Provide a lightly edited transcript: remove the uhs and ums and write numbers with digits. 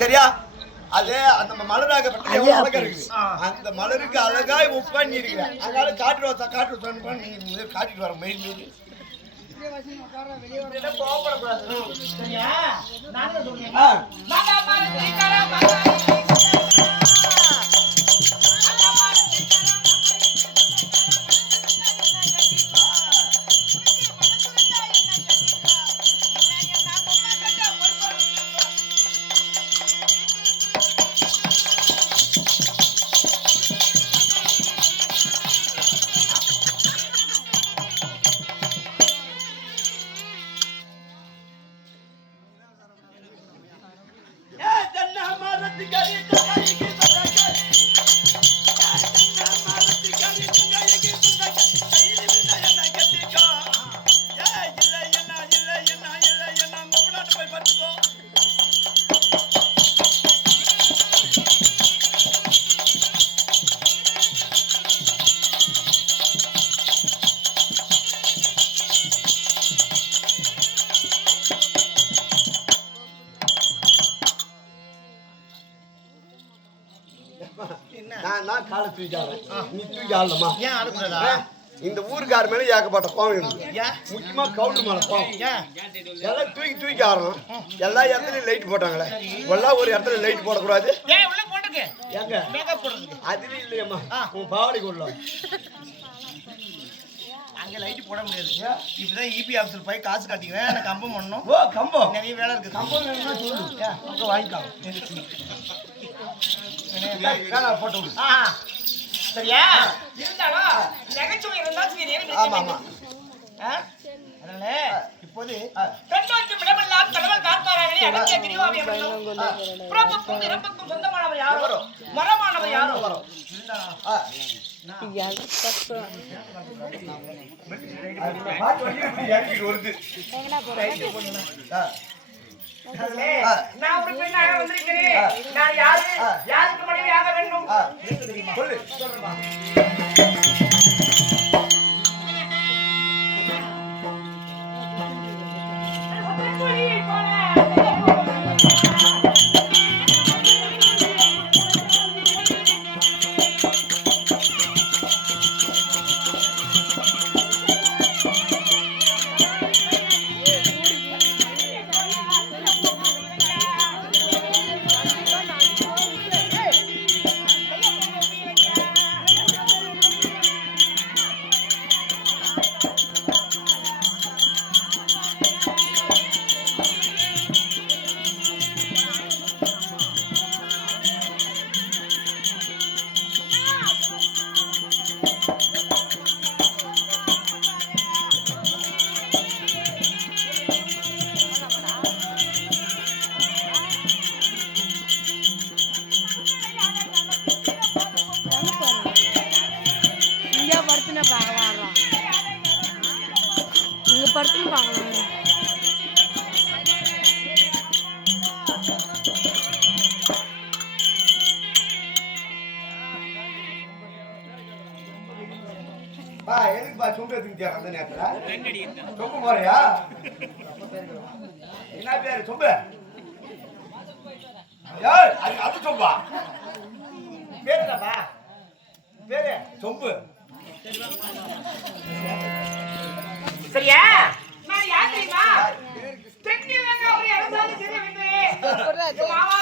சரியா? அதே அந்த மலராகப்பட்ட அழகா இருக்குது. அந்த மலருக்கு அழகாய் உட்கார்ந்து இருக்கிறேன். அதனால காட்டு ரோசா நீ காட்டிட்டு வர மெயின் கோபப்படக்கூடாது. சரியா? நான் நான் காலை தூக்கி ஆடுறேன். நீ தூக்கி ஆடலாமா? ஏன் ஆடக்கூடாதா? இந்த ஊருக்கார மேல ஏகப்பட்ட கோவம் இருக்கு. முக்கியமா கவுண்டு மேல கோவம். எல்லாம் தூக்கி ஆடணும். எல்லா இடத்துலயும் லைட் போட்டாங்களே, எல்லாம் ஒரு இடத்துல லைட் போடக்கூடாது. எங்க அதுல இல்லையம்மா உன் பாவடி கொள்ள அங்க லைட் போட முடியாது. இப்பதான் இபி ஆபீஸ்ல போய் காசு கட்டிக்குவேன். எனக்கு கம்பம் பண்ணணும். ஓ கம்பம் நிறைய வேலை இருக்கு. கம்பம் வேணும்னா சொல்லு, அங்க வாங்கிக்கலாம். போட்டு விடு. சரியா? இருந்தாலும் நகைச்சுவை இருந்தாலும் ஆமா ஆமா. அதனால இப்போது கண்ணோக்கும் இடமெல்லாம் கடவுள் காப்பாராகவே அடக்கிய திருவாவியம் புறப்பக்கும் இறப்புக்கும் சொந்தமானவர் யாரோ மரமானவர் யாரோ வரும். நான் ஒரு பெண்ணாக வந்திருக்கிறேன். நான் யாருக்கு மனைவியாக வேண்டும் சொல்லு. அந்த நேரத்துல சொம்பு போறியா? என்ன பேரு சொம்பு? அது சொம்பா பேருப்பா பேரு சொம்பு. சரியா? நான் யார் தெரியுமா? தென்னிலங்கை ஒரு அரசாங்க சிறை மாமா